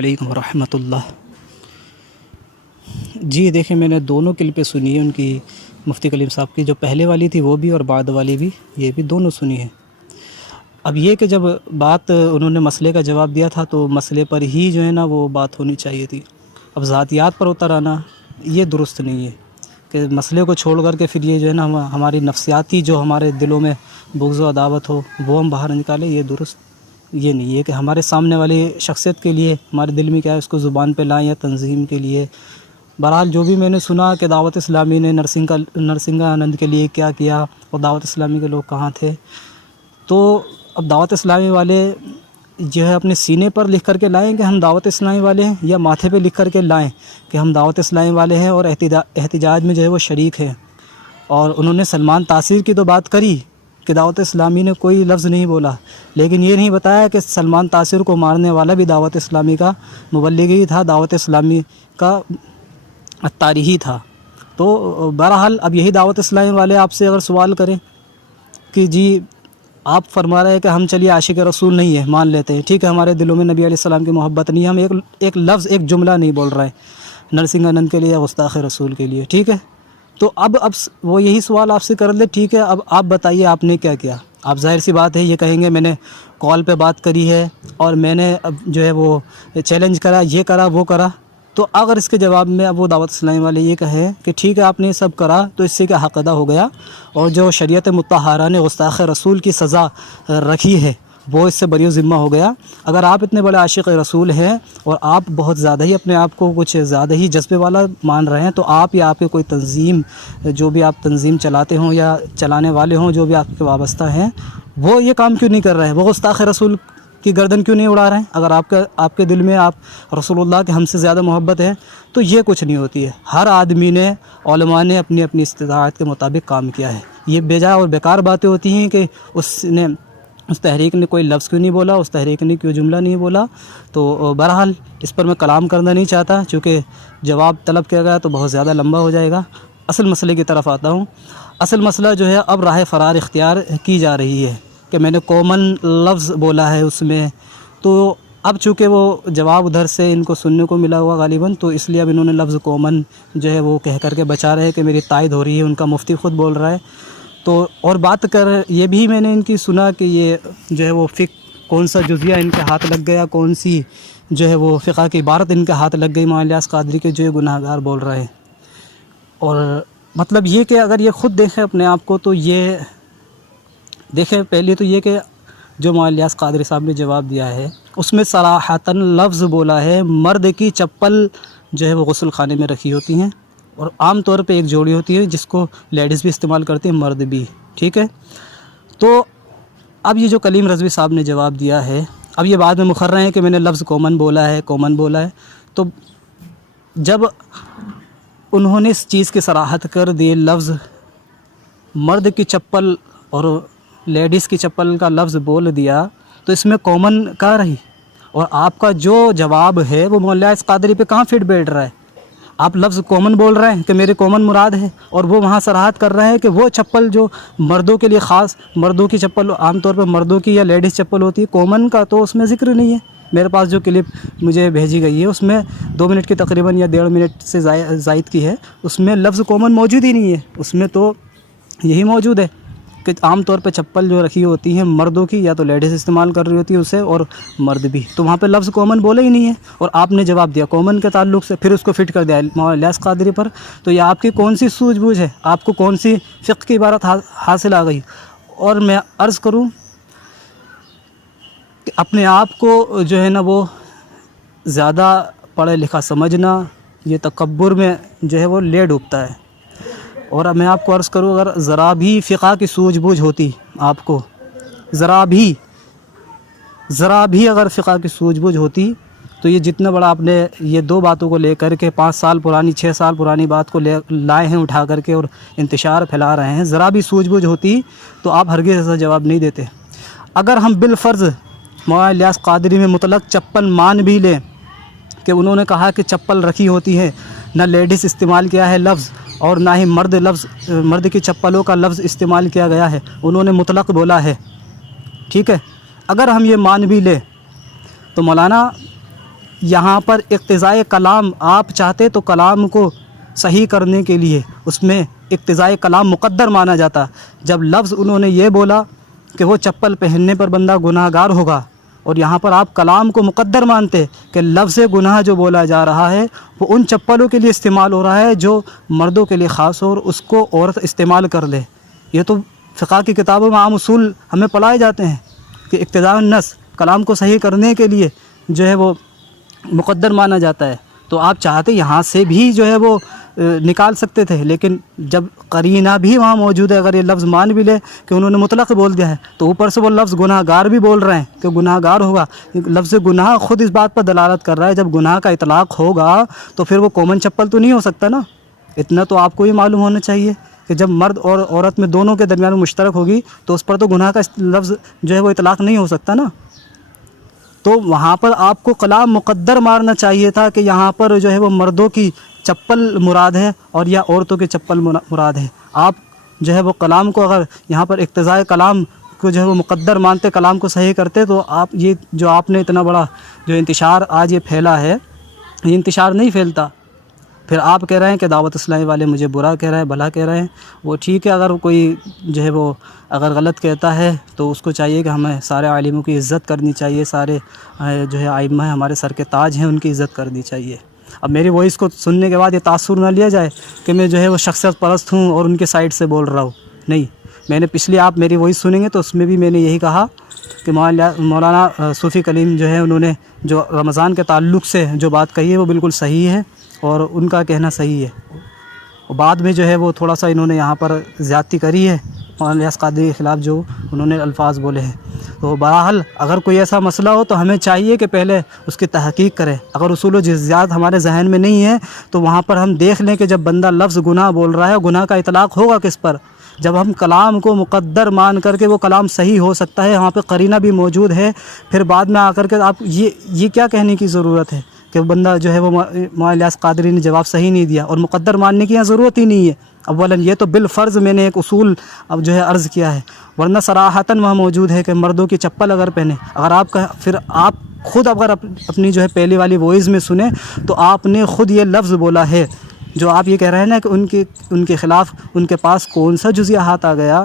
علیکم ورحمۃ اللہ۔ جی دیکھیں، میں نے دونوں کلپیں سنی ہیں ان کی، مفتی کلیم صاحب کی، جو پہلے والی تھی وہ بھی اور بعد والی بھی، یہ بھی دونوں سنی ہیں۔ اب یہ کہ جب بات انہوں نے مسئلے کا جواب دیا تھا تو مسئلے پر ہی جو ہے نا وہ بات ہونی چاہیے تھی۔ اب ذاتیات پر اتر آنا یہ درست نہیں ہے کہ مسئلے کو چھوڑ کر کے پھر یہ جو ہے نا ہماری نفسیاتی جو ہمارے دلوں میں بغض و عداوت ہو وہ ہم باہر نکالیں، یہ درست یہ نہیں ہے کہ ہمارے سامنے والی شخصیت کے لیے ہمارے دل میں کیا ہے اس کو زبان پہ لائیں یا تنظیم کے لیے۔ بہرحال جو بھی میں نے سنا کہ دعوت اسلامی نے نرسنگا آنند کے لیے کیا کیا اور دعوت اسلامی کے لوگ کہاں تھے، تو اب دعوت اسلامی والے جو ہے اپنے سینے پر لکھ کر کے لائیں کہ ہم دعوت اسلامی والے ہیں، یا ماتھے پہ لکھ کر کے لائیں کہ ہم دعوت اسلامی والے ہیں اور احتجاج میں جو ہے وہ شریک ہیں۔ اور انہوں نے سلمان تاثیر کی تو بات کری کہ دعوت اسلامی نے کوئی لفظ نہیں بولا، لیکن یہ نہیں بتایا کہ سلمان تاثیر کو مارنے والا بھی دعوت اسلامی کا مبلغ ہی تھا، دعوت اسلامی کا تاریخی تھا۔ تو بہرحال اب یہی دعوت اسلامی والے آپ سے اگر سوال کریں کہ جی آپ فرما رہے ہیں کہ ہم چلیے عاشق رسول نہیں ہے، مان لیتے ہیں، ٹھیک ہے، ہمارے دلوں میں نبی علیہ السلام کی محبت نہیں ہے، ہم ایک لفظ ایک جملہ نہیں بول رہے ہیں نرسنگ آنند کے لیے یا گستاخ رسول کے لیے، ٹھیک ہے، تو اب وہ یہی سوال آپ سے کر لے، ٹھیک ہے، اب آپ بتائیے آپ نے کیا کیا۔ آپ ظاہر سی بات ہے یہ کہیں گے میں نے کال پہ بات کری ہے اور میں نے اب جو ہے وہ چیلنج کرا، یہ کرا وہ کرا، تو اگر اس کے جواب میں اب وہ دعوت اسلامی والے یہ کہیں کہ ٹھیک ہے آپ نے یہ سب کرا تو اس سے کیا حق ادا ہو گیا، اور جو شریعت مطہرہ نے گستاخ رسول کی سزا رکھی ہے وہ اس سے بری و ذمہ ہو گیا۔ اگر آپ اتنے بڑے عاشق رسول ہیں اور آپ بہت زیادہ ہی اپنے آپ کو کچھ زیادہ ہی جذبے والا مان رہے ہیں، تو آپ یا آپ کے کوئی تنظیم، جو بھی آپ تنظیم چلاتے ہوں یا چلانے والے ہوں جو بھی آپ کے وابستہ ہیں، وہ یہ کام کیوں نہیں کر رہے ہیں؟ وہ گستاخ رسول کی گردن کیوں نہیں اڑا رہے ہیں؟ اگر آپ کے دل میں آپ رسول اللہ کے ہم سے زیادہ محبت ہے تو یہ کچھ نہیں ہوتی ہے۔ ہر آدمی نے، علماء نے اپنی اپنی استطاعت کے مطابق کام کیا ہے۔ یہ بیجا اور بیکار باتیں ہوتی ہیں کہ اس تحریک نے کوئی لفظ کیوں نہیں بولا، اس تحریک نے کیوں جملہ نہیں بولا، تو بہرحال اس پر میں کلام کرنا نہیں چاہتا، چونکہ جواب طلب کیا گیا تو بہت زیادہ لمبا ہو جائے گا۔ اصل مسئلے کی طرف آتا ہوں۔ اصل مسئلہ جو ہے اب راہ فرار اختیار کی جا رہی ہے کہ میں نے کامن لفظ بولا ہے اس میں، تو اب چونکہ وہ جواب ادھر سے ان کو سننے کو ملا ہوا غالباً، تو اس لیے اب انہوں نے لفظ کامن جو ہے وہ کہہ کر کے بچا رہے ہیں کہ میری تائید ہو رہی ہے، ان کا مفتی خود بول رہا ہے۔ تو اور بات کر یہ بھی میں نے ان کی سنا کہ یہ جو ہے وہ کون سا جزیہ ان کے ہاتھ لگ گیا، کون سی جو ہے وہ فقہ کی عبارت ان کے ہاتھ لگ گئی مولانا الیاس قادری کے، جو یہ گناہ گار بول رہے ہیں۔ اور مطلب یہ کہ اگر یہ خود دیکھیں اپنے آپ کو تو یہ دیکھیں، پہلے تو یہ کہ جو مولانا الیاس قادری صاحب نے جواب دیا ہے اس میں صراحتاً لفظ بولا ہے مرد کی چپل جو ہے وہ غسل خانے میں رکھی ہوتی ہیں، اور عام طور پہ ایک جوڑی ہوتی ہے جس کو لیڈیز بھی استعمال کرتے ہیں، مرد بھی، ٹھیک ہے۔ تو اب یہ جو کلیم رضوی صاحب نے جواب دیا ہے، اب یہ بعد میں مقرر ہیں کہ میں نے لفظ کامن بولا ہے، تو جب انہوں نے اس چیز کی صراحت کر دی، لفظ مرد کی چپل اور لیڈیز کی چپل کا لفظ بول دیا، تو اس میں کامن کہاں رہی؟ اور آپ کا جو جواب ہے وہ مولانا الیاس قادری پہ کہاں فٹ بیٹھ رہا ہے؟ آپ لفظ کامن بول رہے ہیں کہ میرے کامن مراد ہے، اور وہ وہاں صراحت کر رہے ہیں کہ وہ چپل جو مردوں کے لیے خاص، مردوں کی چپل عام طور پہ مردوں کی یا لیڈیز چپل ہوتی ہے، کامن کا تو اس میں ذکر نہیں ہے۔ میرے پاس جو کلپ مجھے بھیجی گئی ہے اس میں 2 منٹ کی تقریباً یا 1.5 منٹ سے زائد کی ہے، اس میں لفظ کامن موجود ہی نہیں ہے۔ اس میں تو یہی موجود ہے کہ عام طور پہ چپل جو رکھی ہوتی ہیں مردوں کی، یا تو لیڈیز استعمال کر رہی ہوتی ہے اسے اور مرد بھی، تو وہاں پہ لفظ کامن بولے ہی نہیں ہے، اور آپ نے جواب دیا کامن کے تعلق سے، پھر اس کو فٹ کر دیا مولانا الیاس قادری پر۔ تو یہ آپ کی کون سی سوجھ بوجھ ہے؟ آپ کو کون سی فقہ کی عبارت حاصل آ گئی؟ اور میں عرض کروں کہ اپنے آپ کو جو ہے نا وہ زیادہ پڑھا لکھا سمجھنا، یہ تکبر میں جو ہے وہ لے ڈوبتا ہے۔ اور اب میں آپ کو عرض کروں، اگر ذرا بھی فقہ کی سوجھ بوجھ ہوتی آپ کو، ذرا بھی اگر فقہ کی سوجھ بوجھ ہوتی، تو یہ جتنا بڑا آپ نے یہ 2 باتوں کو لے کر کے 5 سال پرانی 6 سال پرانی بات کو لائے ہیں اٹھا کر کے اور انتشار پھیلا رہے ہیں، ذرا بھی سوجھ بوجھ ہوتی تو آپ ہرگز ایسا جواب نہیں دیتے۔ اگر ہم بالفرض مولانا الیاس قادری میں مطلق چپل مان بھی لیں کہ انہوں نے کہا کہ چپل رکھی ہوتی ہے، نہ لیڈیز استعمال کیا ہے لفظ، اور نہ ہی مرد کی چپلوں کا لفظ استعمال کیا گیا ہے، انہوں نے مطلق بولا ہے، ٹھیک ہے، اگر ہم یہ مان بھی لیں تو مولانا یہاں پر اقتضائے کلام آپ چاہتے تو کلام کو صحیح کرنے کے لیے اس میں اقتضائے کلام مقدر مانا جاتا. جب لفظ انہوں نے یہ بولا کہ وہ چپل پہننے پر بندہ گناہ گار ہوگا، اور یہاں پر آپ کلام کو مقدر مانتے کہ لفظ گناہ جو بولا جا رہا ہے وہ ان چپلوں کے لیے استعمال ہو رہا ہے جو مردوں کے لیے خاص ہو اور اس کو عورت استعمال کر لے. یہ تو فقہ کی کتابوں میں عام اصول ہمیں پڑھائے جاتے ہیں کہ اقتضاء النص کلام کو صحیح کرنے کے لیے جو ہے وہ مقدر مانا جاتا ہے. تو آپ چاہتے یہاں سے بھی جو ہے وہ نکال سکتے تھے، لیکن جب قرینہ بھی وہاں موجود ہے، اگر یہ لفظ مان بھی لے کہ انہوں نے مطلق بول دیا ہے تو اوپر سے وہ لفظ گناہ گار بھی بول رہے ہیں کہ گناہ گار ہوگا. لفظ گناہ خود اس بات پر دلالت کر رہا ہے جب گناہ کا اطلاق ہوگا تو پھر وہ کامن چپل تو نہیں ہو سکتا نا. اتنا تو آپ کو ہی معلوم ہونا چاہیے کہ جب مرد اور عورت میں دونوں کے درمیان مشترک ہوگی تو اس پر تو گناہ کا لفظ جو ہے وہ اطلاق نہیں ہو سکتا نا. تو وہاں پر آپ کو کلام مقدر مارنا چاہیے تھا کہ یہاں پر جو ہے وہ مردوں کی چپل مراد ہے اور یا عورتوں کی چپل مراد ہے. آپ جو ہے وہ کلام کو اگر یہاں پر اقتضائے کلام کو جو ہے وہ مقدر مانتے، کلام کو صحیح کرتے، تو آپ یہ جو آپ نے اتنا بڑا جو انتشار آج یہ پھیلا ہے، یہ انتشار نہیں پھیلتا. پھر آپ کہہ رہے ہیں کہ دعوت اسلامی والے مجھے برا کہہ رہے ہیں، بھلا کہہ رہے ہیں. وہ ٹھیک ہے، اگر کوئی جو ہے وہ اگر غلط کہتا ہے تو اس کو چاہیے کہ ہمیں سارے عالموں کی عزت کرنی چاہیے، سارے جو ہے ائمہ ہیں ہمارے سر کے تاج ہیں، ان کی عزت کرنی چاہیے. اب میری وائس کو سننے کے بعد یہ تاثر نہ لیا جائے کہ میں جو ہے وہ شخصیت پرست ہوں اور ان کے سائڈ سے بول رہا ہوں. نہیں، میں نے پچھلی آپ میری وائس سنیں گے تو اس میں بھی میں نے یہی کہا کہ مولانا صوفی کلیم جو ہے انہوں نے جو رمضان کے تعلق سے جو بات کہی ہے وہ بالکل صحیح ہے اور ان کا کہنا صحیح ہے. اور بعد میں جو ہے وہ تھوڑا سا انہوں نے یہاں پر زیادتی کری ہے، مولانا الیاس قادری کے خلاف جو انہوں نے الفاظ بولے ہیں. تو بہرحال اگر کوئی ایسا مسئلہ ہو تو ہمیں چاہیے کہ پہلے اس کی تحقیق کریں. اگر اصول و جزیات ہمارے ذہن میں نہیں ہے تو وہاں پر ہم دیکھ لیں کہ جب بندہ لفظ گناہ بول رہا ہے، گناہ کا اطلاق ہوگا کس پر؟ جب ہم کلام کو مقدر مان کر کے وہ کلام صحیح ہو سکتا ہے، وہاں پہ قرینہ بھی موجود ہے، پھر بعد میں آ کر کے آپ یہ کیا کہنے کی ضرورت ہے کہ بندہ جو ہے وہ مولانا الیاس قادری نے جواب صحیح نہیں دیا اور مقدر ماننے کی یہاں ضرورت ہی نہیں ہے. اولاً یہ تو بالفرض میں نے ایک اصول اب جو ہے عرض کیا ہے، ورنہ صراحتاً وہاں موجود ہے کہ مردوں کی چپل اگر پہنے، اگر آپ کا پھر آپ خود اگر اپنی جو ہے پہلی والی وائز میں سنیں تو آپ نے خود یہ لفظ بولا ہے جو آپ یہ کہہ رہے ہیں نا کہ ان کے خلاف ان کے پاس کون سا جزیہ ہاتھ آ گیا،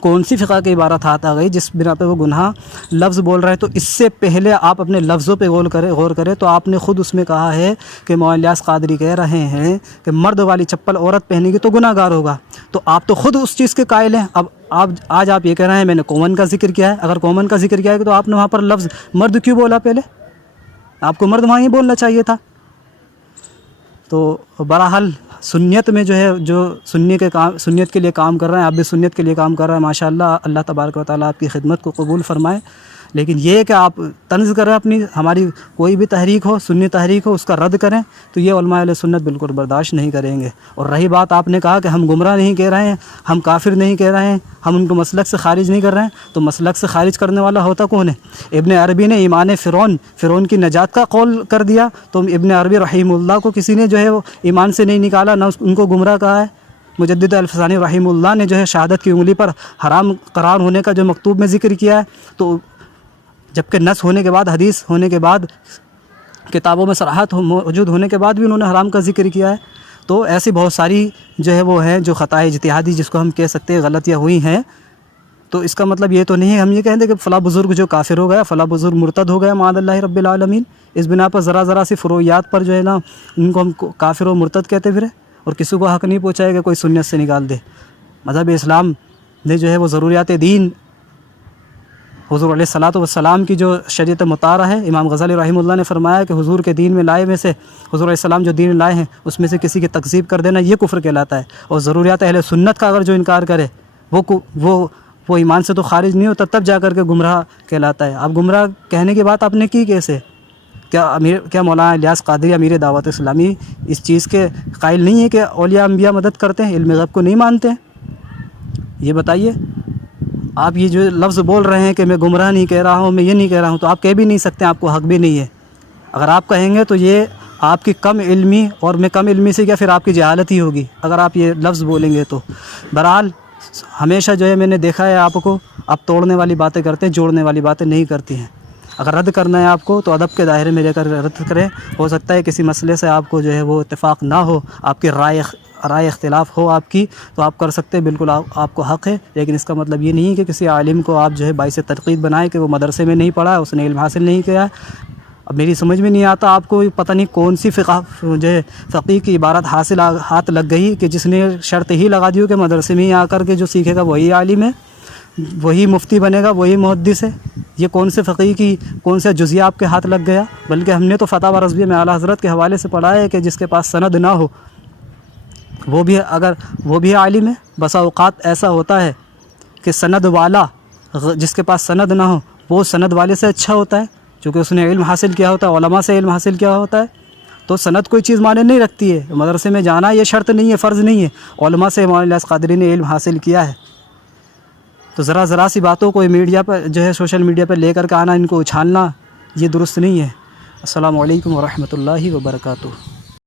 کون سی فقہ کی عبارت ہاتھ آ گئی جس بنا پہ وہ گناہ لفظ بول رہے ہیں. تو اس سے پہلے آپ اپنے لفظوں پہ غور کریں تو آپ نے خود اس میں کہا ہے کہ مولانا الیاس قادری کہہ رہے ہیں کہ مرد والی چپل عورت پہنے گی تو گناہ گار ہوگا. تو آپ تو خود اس چیز کے قائل ہیں. اب آج آپ یہ کہہ رہے ہیں میں نے کامن کا ذکر کیا ہے. اگر کامن کا ذکر کیا ہے تو آپ نے وہاں پر لفظ مرد کیوں بولا؟ پہلے آپ کو مرد وہاں ہی بولنا چاہیے تھا. تو بہرحال سنیت میں جو ہے جو سنیت کے لیے کام کر رہے ہیں، آپ بھی سنیت کے لیے کام کر رہے ہیں، ماشاءاللہ، اللہ تبارک و تعالیٰ آپ کی خدمت کو قبول فرمائے. لیکن یہ کہ آپ طنز کریں اپنی، ہماری کوئی بھی تحریک ہو، سنی تحریک ہو، اس کا رد کریں، تو یہ علماء اہل سنت بالکل برداشت نہیں کریں گے. اور رہی بات آپ نے کہا کہ ہم گمراہ نہیں کہہ رہے ہیں، ہم کافر نہیں کہہ رہے ہیں، ہم ان کو مسلک سے خارج نہیں کر رہے ہیں، تو مسلک سے خارج کرنے والا ہوتا کون ہے؟ ابن عربی نے ایمان فرعون کی نجات کا قول کر دیا، تو ابن عربی رحمہ اللہ کو کسی نے جو ہے وہ ایمان سے نہیں نکالا، نہ ان کو گمراہ کہا ہے. مجدد الفسانی رحمہ اللہ نے جو ہے شہادت کی انگلی پر حرام قرار ہونے کا جو مکتوب میں ذکر کیا ہے، تو جبکہ نص ہونے کے بعد، حدیث ہونے کے بعد، کتابوں میں صراحت موجود ہونے کے بعد بھی انہوں نے حرام کا ذکر کیا ہے. تو ایسی بہت ساری جو ہے وہ ہیں جو خطائے اجتہادی جس کو ہم کہہ سکتے ہیں غلطیاں ہوئی ہیں. تو اس کا مطلب یہ تو نہیں ہے ہم یہ کہیں دیں کہ فلاں بزرگ جو کافر ہو گیا، فلاں بزرگ مرتد ہو گیا معاذ اللہ رب العالمین. اس بنا پر ذرا سی فروعیات پر جو ہے نا ان کو ہم کافر و مرتد کہتے پھرے، اور کسی کو حق نہیں پہنچائے کہ کوئی سنت سے نکال دے. مذہب اسلام نے جو ہے وہ ضروریات دین، حضور علیہ الصلاۃ والسلام کی جو شریعت مطالعہ ہے، امام غزالی رحمہ اللہ نے فرمایا کہ حضور کے دین میں لائے میں سے، حضور علیہ السلام جو دین لائے ہیں اس میں سے کسی کی تکذیب کر دینا یہ کفر کہلاتا ہے. اور ضروریات اہل سنت کا اگر جو انکار کرے وہ ایمان سے تو خارج نہیں ہوتا، تب جا کر کے گمراہ کہلاتا ہے. آپ گمراہ کہنے کی بات آپ نے کی کیسے؟ کیا مولانا الیاس قادری امیر دعوت اسلامی اس چیز کے قائل نہیں ہے کہ اولیاء انبیاء مدد کرتے ہیں، علم غیب کو نہیں مانتے ہیں؟ یہ بتائیے. آپ یہ جو لفظ بول رہے ہیں کہ میں گمراہ نہیں کہہ رہا ہوں، میں یہ نہیں کہہ رہا ہوں، تو آپ کہہ بھی نہیں سکتے، آپ کو حق بھی نہیں ہے. اگر آپ کہیں گے تو یہ آپ کی کم علمی، اور میں کم علمی سے کیا پھر آپ کی جہالت ہی ہوگی اگر آپ یہ لفظ بولیں گے تو. بہرحال ہمیشہ جو ہے میں نے دیکھا ہے آپ کو، آپ توڑنے والی باتیں کرتے ہیں، جوڑنے والی باتیں نہیں کرتی ہیں. اگر رد کرنا ہے آپ کو تو ادب کے دائرے میں لے کر رد کریں. ہو سکتا ہے کسی مسئلے سے آپ کو جو ہے وہ اتفاق نہ ہو، آپ کی رائے اختلاف ہو آپ کی، تو آپ کر سکتے ہیں، بالکل آپ کو حق ہے. لیکن اس کا مطلب یہ نہیں کہ کسی عالم کو آپ جو ہے باعث تنقید بنائیں کہ وہ مدرسے میں نہیں پڑھا ہے، اس نے علم حاصل نہیں کیا ہے. اب میری سمجھ میں نہیں آتا آپ کو پتہ نہیں کون سی جو ہے فقih کی عبارت ہاتھ لگ گئی کہ جس نے شرط ہی لگا دی ہو کہ مدرسے میں ہی آ کر کے جو سیکھے گا وہی عالم ہے، وہی مفتی بنے گا، وہی محدث ہے. یہ کون سے فقih کی کون سا جزیہ آپ کے ہاتھ لگ گیا؟ بلکہ ہم نے تو فتاوی رضویہ میں اعلیٰ حضرت کے حوالے سے پڑھا ہے کہ جس کے پاس سند نہ ہو وہ بھی عالم ہے. بسا اوقات ایسا ہوتا ہے کہ سند والا جس کے پاس سند نہ ہو وہ سند والے سے اچھا ہوتا ہے، چونکہ اس نے علم حاصل کیا ہوتا ہے، علماء سے علم حاصل کیا ہوتا ہے. تو سند کوئی چیز معنی نہیں رکھتی ہے. مدرسے میں جانا یہ شرط نہیں ہے، فرض نہیں ہے. علماء سے مولانا الیاس قادری نے علم حاصل کیا ہے. تو ذرا سی باتوں کو میڈیا پر جو ہے سوشل میڈیا پر لے کر کے آنا، ان کو اچھالنا، یہ درست نہیں ہے. السلام علیکم ورحمۃ اللہ وبرکاتہ.